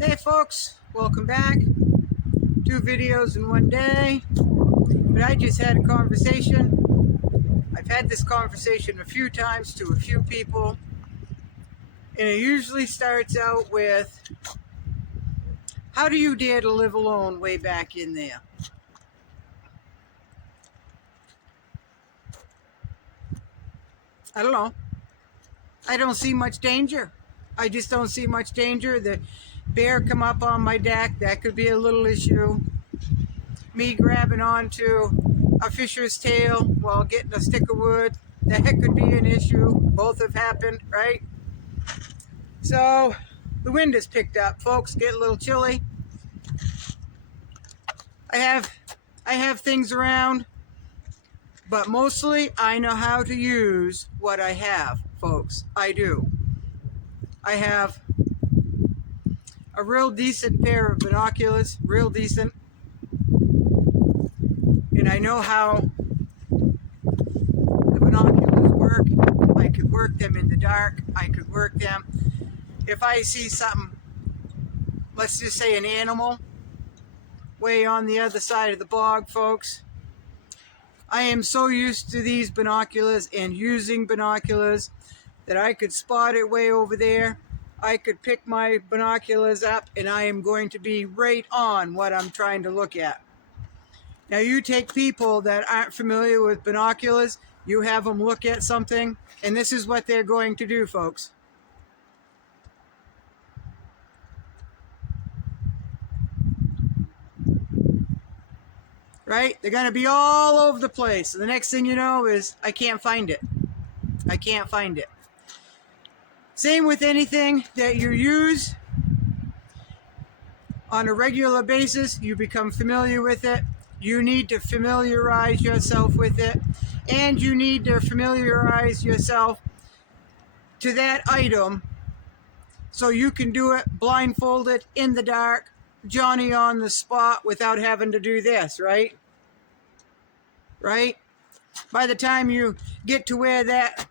Hey folks, welcome back. 2 videos in one day. But I just had a conversation. I've had this conversation a few times to a few people. And it usually starts out with, how do you dare to live alone way back in there? I don't know. I don't see much danger. I just don't see much danger. The bear come up on my deck, that could be a little issue. Me grabbing onto a fisher's tail while getting a stick of wood, that could be an issue. Both have happened, right? So the wind has picked up, folks. Get a little chilly. I have things around, but mostly I know how to use what I have, folks. I do. I have a real decent pair of binoculars, real decent. And I know how the binoculars work. I could work them in the dark. I could work them if I see something, let's just say an animal, way on the other side of the bog, folks. I am so used to these binoculars and using binoculars that I could spot it way over there. I could pick my binoculars up and I am going to be right on what I'm trying to look at. Now you take people that aren't familiar with binoculars, you have them look at something, and this is what they're going to do, folks. Right? They're going to be all over the place. And the next thing you know is, I can't find it. I can't find it. Same with anything that you use on a regular basis. You become familiar with it. You need to familiarize yourself with it. And you need to familiarize yourself to that item so you can do it blindfolded, in the dark, Johnny on the spot, without having to do this, right? Right? By the time you get to where that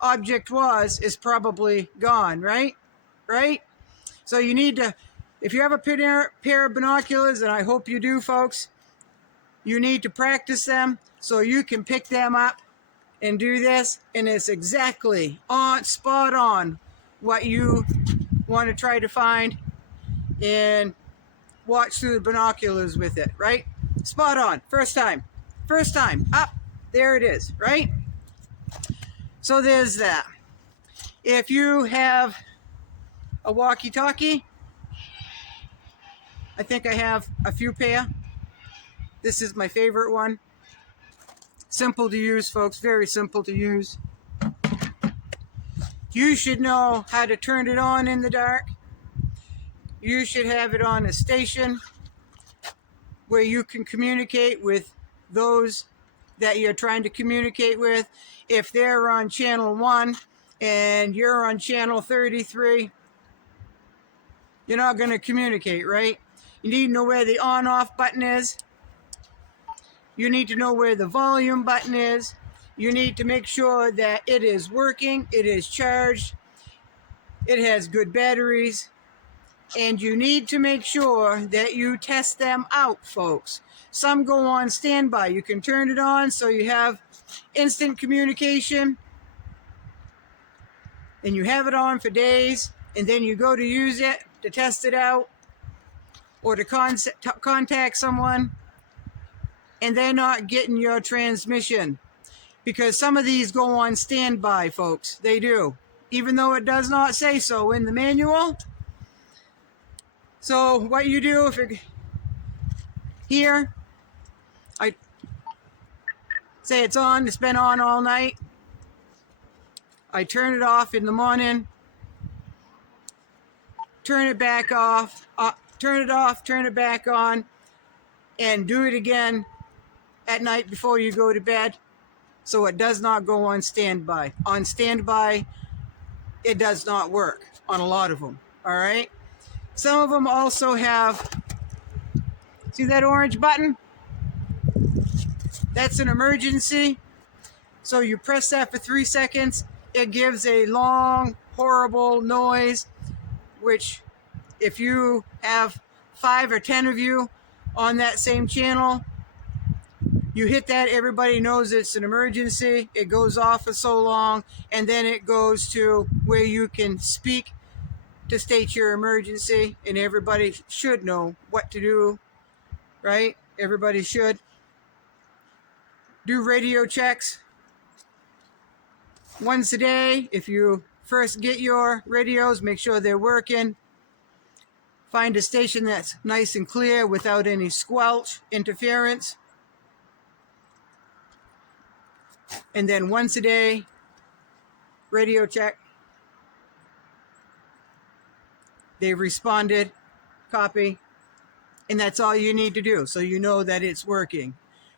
object was, is probably gone, right? Right? So you need to, if you have a pair of binoculars, and I hope you do, folks, you need to practice them so you can pick them up and do this, and it's exactly on, spot on what you want to try to find, and watch through the binoculars with it, right? Spot on. First time, up, there it is, right? So there's that. If you have a walkie-talkie, I think I have a few pair. This is my favorite one. Simple to use, folks, very simple to use. You should know how to turn it on in the dark. You should have it on a station where you can communicate with those that you're trying to communicate with. If they're on channel 1 and you're on channel 33, you're not going to communicate, right? You need to know where the on-off button is. You need to know where the volume button is. You need to make sure that it is working, it is charged, it has good batteries, and you need to make sure that you test them out, folks. Some go on standby. You can turn it on so you have instant communication, and you have it on for days, and then you go to use it to test it out or to contact someone, and they're not getting your transmission, because some of these go on standby, folks. They do, even though it does not say so in the manual. So what you do, if you're here, I say it's on, it's been on all night. I turn it off in the morning, turn it back off, turn it off, turn it back on, and do it again at night before you go to bed, so it does not go on standby. On standby, it does not work on a lot of them, all right? Some of them also have, see that orange button? That's an emergency. So you press that for 3 seconds. It gives a long, horrible noise, which if you have 5 or 10 of you on that same channel, you hit that, everybody knows it's an emergency. It goes off for so long, and then it goes to where you can speak to state your emergency, and everybody should know what to do, right? Everybody should do radio checks once a day. If you first get your radios, make sure they're working. Find a station that's nice and clear without any squelch interference. And then once a day, radio check. They've responded, copy, and that's all you need to do, so you know that it's working,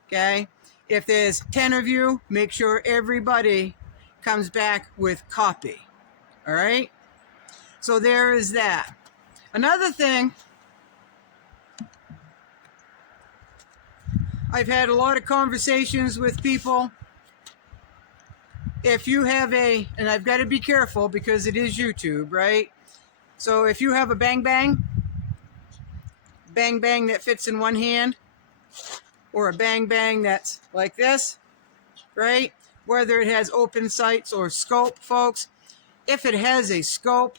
okay? If there's 10 of you, make sure everybody comes back with copy, all right? So there is that. Another thing, I've had a lot of conversations with people. If you have and I've got to be careful because it is YouTube, right? So if you have a bang bang that fits in one hand, or a bang bang that's like this, right? Whether it has open sights or scope, folks, if it has a scope,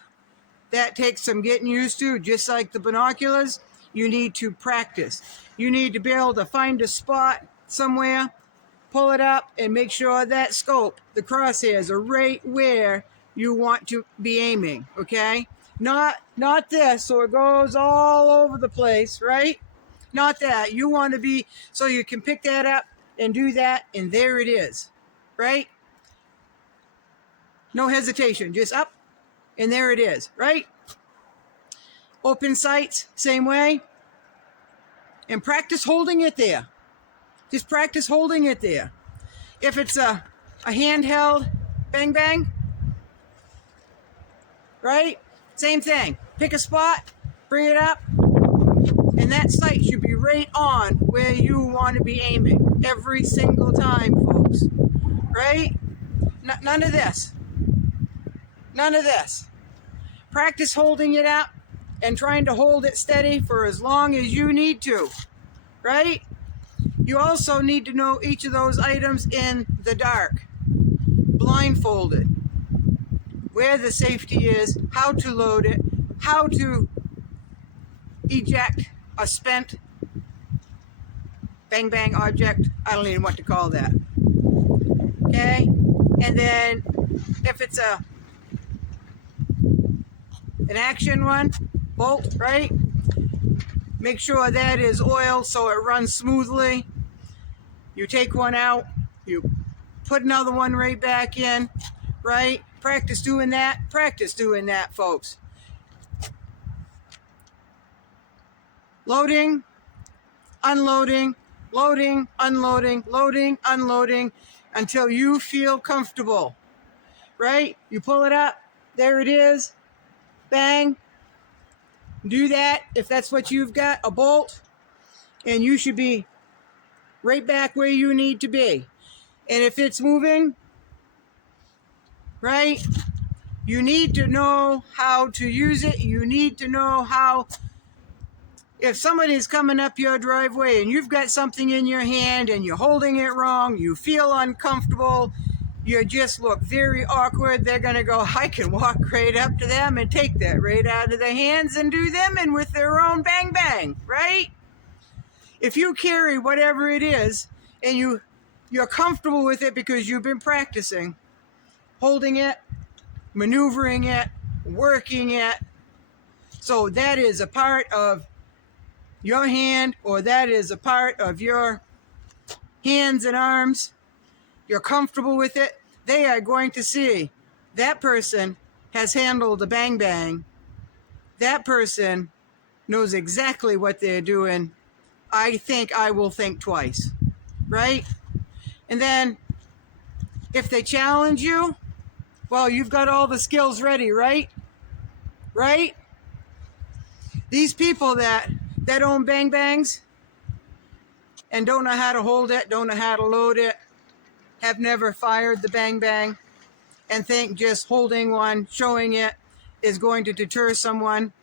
that takes some getting used to, just like the binoculars. You need to practice. You need to be able to find a spot somewhere, pull it up, and make sure that scope, the crosshairs, are right where you want to be aiming, okay? Not this, so it goes all over the place, right? Not that. You want to be, so you can pick that up and do that, and there it is, right? No hesitation, just up, and there it is, right? Open sights, same way. And practice holding it there. Just practice holding it there. If it's a handheld bang bang, right? Same thing. Pick a spot, bring it up, and that sight should be right on where you want to be aiming every single time, folks. Right? None of this. None of this. Practice holding it up and trying to hold it steady for as long as you need to. Right? You also need to know each of those items in the dark, blindfolded, where the safety is, how to load it, how to eject a spent bang bang object. I don't even know what to call that. Okay? And then if it's an action one, bolt, right? Make sure that is oiled so it runs smoothly. You take one out, you put another one right back in, right? Practice doing that. Practice doing that, folks. Loading, unloading, loading, unloading, loading, unloading, until you feel comfortable, right? You pull it up, there it is, bang. Do that if that's what you've got, a bolt, and you should be right back where you need to be. And if it's moving, right, you need to know how to use it. You need to know how, if somebody's coming up your driveway and you've got something in your hand and you're holding it wrong, you feel uncomfortable, you just look very awkward, they're going to go, I can walk right up to them and take that right out of their hands and do them in with their own bang bang, right? If you carry whatever it is and you're comfortable with it because you've been practicing, holding it, maneuvering it, working it, so that is a part of your hand, or that is a part of your hands and arms, you're comfortable with it, they are going to see that person has handled a bang bang. That person knows exactly what they're doing. I think I will think twice, right? And then if they challenge you, well, you've got all the skills ready, right? Right? These people that own bang bangs and don't know how to hold it, don't know how to load it, have never fired the bang bang, and think just holding one, showing it, is going to deter someone.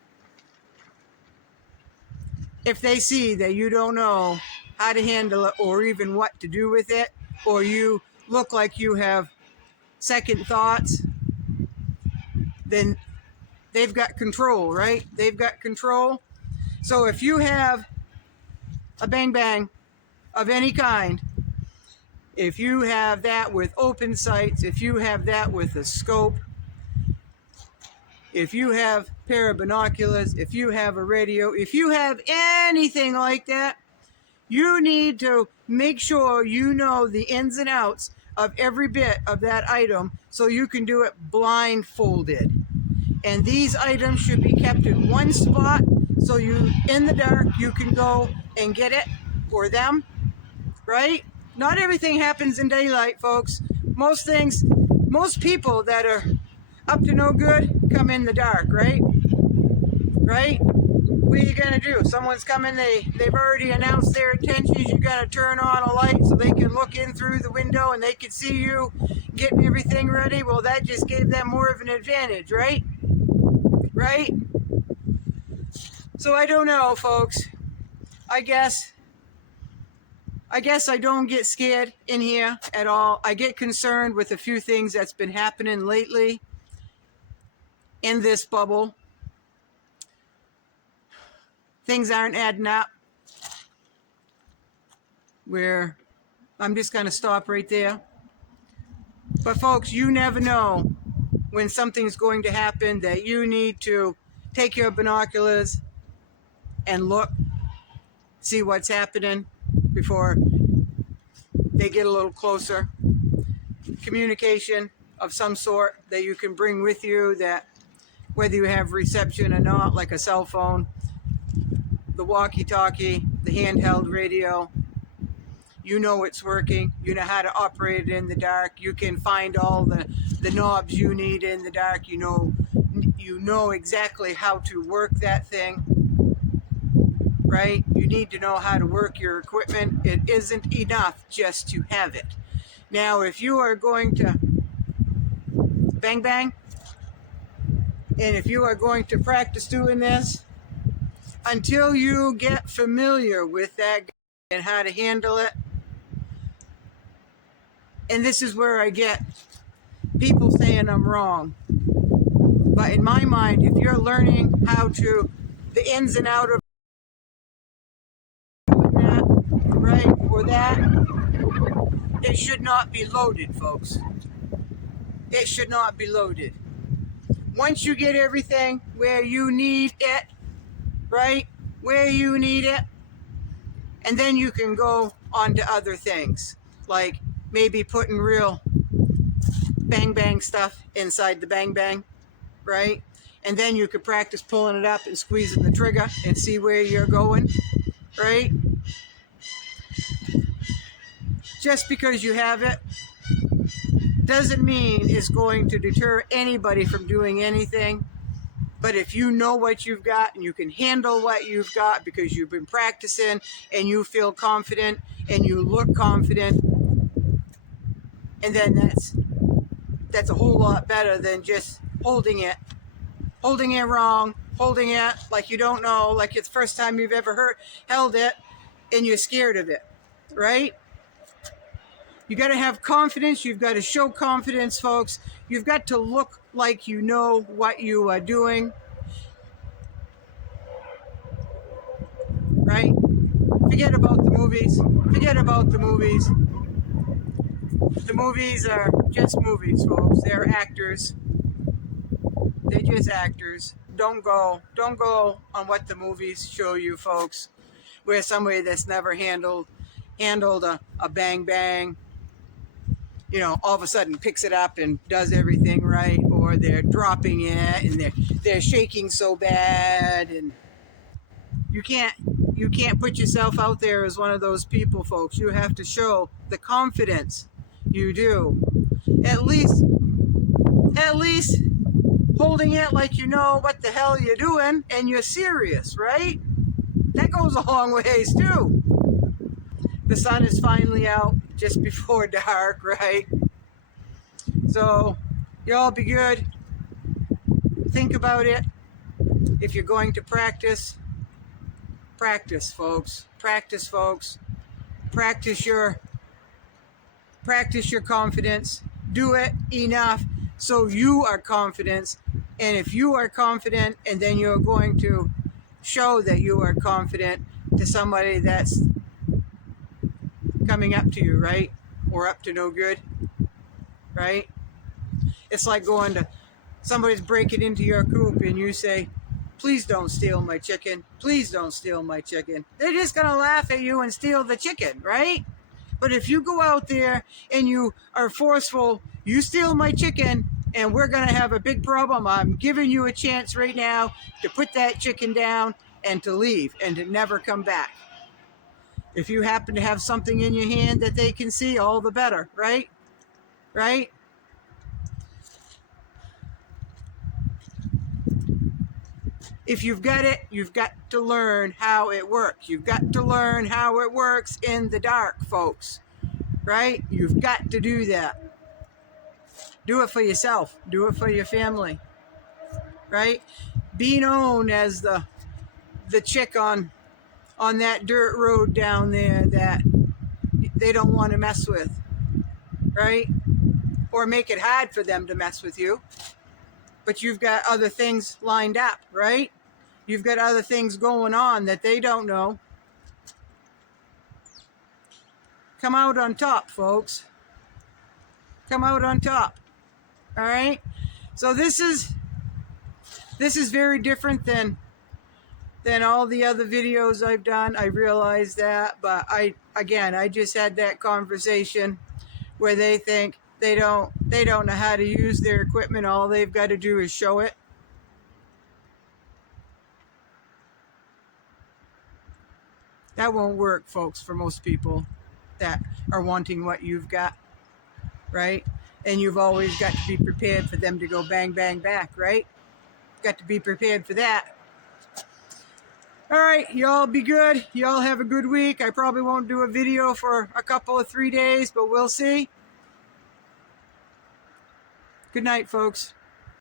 if they see that you don't know how to handle it or even what to do with it, or you look like you have second thoughts, then they've got control, right? They've got control. So if you have a bang bang of any kind, if you have that with open sights, if you have that with a scope, if you have a pair of binoculars, if you have a radio, if you have anything like that, you need to make sure you know the ins and outs of every bit of that item so you can do it blindfolded. And these items should be kept in one spot so you, in the dark, you can go and get it for them, right? Not everything happens in daylight, folks. Most things, most people that are up to no good come in the dark, right? Right? What are you gonna do? Someone's coming, they've already announced their intentions. You gotta turn on a light so they can look in through the window and they can see you getting everything ready. Well, that just gave them more of an advantage, right? Right? So I don't know, folks. I guess I don't get scared in here at all. I get concerned with a few things that's been happening lately in this bubble. Things aren't adding up. Where I'm just going to stop right there. But folks, you never know when something's going to happen that you need to take your binoculars and look, see what's happening before they get a little closer. Communication of some sort that you can bring with you, that whether you have reception or not, like a cell phone, the walkie-talkie, the handheld radio, you know it's working. You know how to operate it in the dark. You can find all the knobs you need in the dark. You know exactly how to work that thing, right? You need to know how to work your equipment. It isn't enough just to have it. Now, if you are going to bang bang, and if you are going to practice doing this, until you get familiar with that and how to handle it, and this is where I get people saying I'm wrong. But in my mind, if you're learning how to, the ins and outs of that, right, or that, it should not be loaded, folks. It should not be loaded. Once you get everything where you need it, right, where you need it, and then you can go on to other things, like maybe putting real bang bang stuff inside the bang bang, right? And then you could practice pulling it up and squeezing the trigger and see where you're going, right? Just because you have it doesn't mean it's going to deter anybody from doing anything. But if you know what you've got and you can handle what you've got because you've been practicing and you feel confident and you look confident, and then that's a whole lot better than just holding it wrong, holding it like you don't know, like it's the first time you've ever held it and you're scared of it, right? You got to have confidence. You've got to show confidence, folks. You've got to look like you know what you are doing, right? Forget about the movies. Forget about the movies. The movies are just movies, folks. They're actors. They're just actors. Don't go on what the movies show you, folks, where somebody that's never handled a bang bang, you know, all of a sudden picks it up and does everything right, or they're dropping it and they're shaking so bad, and you can't put yourself out there as one of those people, folks. You have to show the confidence you do. At least holding it like you know what the hell you're doing and you're serious, right? That goes a long ways too. The sun is finally out just before dark, right? So y'all be good. Think about it. If you're going to practice Practice, folks. Practice, folks. Practice your confidence. Do it enough so you are confident. And if you are confident, and then you're going to show that you are confident to somebody that's coming up to you, right? Or up to no good, right? It's like going to somebody's breaking into your coop and you say, please don't steal my chicken. Please don't steal my chicken. They're just going to laugh at you and steal the chicken, right? But if you go out there and you are forceful, you steal my chicken and we're going to have a big problem. I'm giving you a chance right now to put that chicken down and to leave and to never come back. If you happen to have something in your hand that they can see, all the better, right? Right? If you've got it, you've got to learn how it works. You've got to learn how it works in the dark, folks. Right? You've got to do that. Do it for yourself. Do it for your family. Right? Be known as the chick on that dirt road down there that they don't want to mess with. Right? Or make it hard for them to mess with you. But you've got other things lined up, right? You've got other things going on that they don't know. Come out on top, folks. Come out on top. All right? So this is very different than all the other videos I've done. I realize that, but I just had that conversation where they think they don't know how to use their equipment. All they've got to do is show it. That won't work, folks, for most people that are wanting what you've got, right? And you've always got to be prepared for them to go bang, bang back, right? Got to be prepared for that. All right, y'all be good. Y'all have a good week. I probably won't do a video for a couple of 3 days, but we'll see. Good night, folks.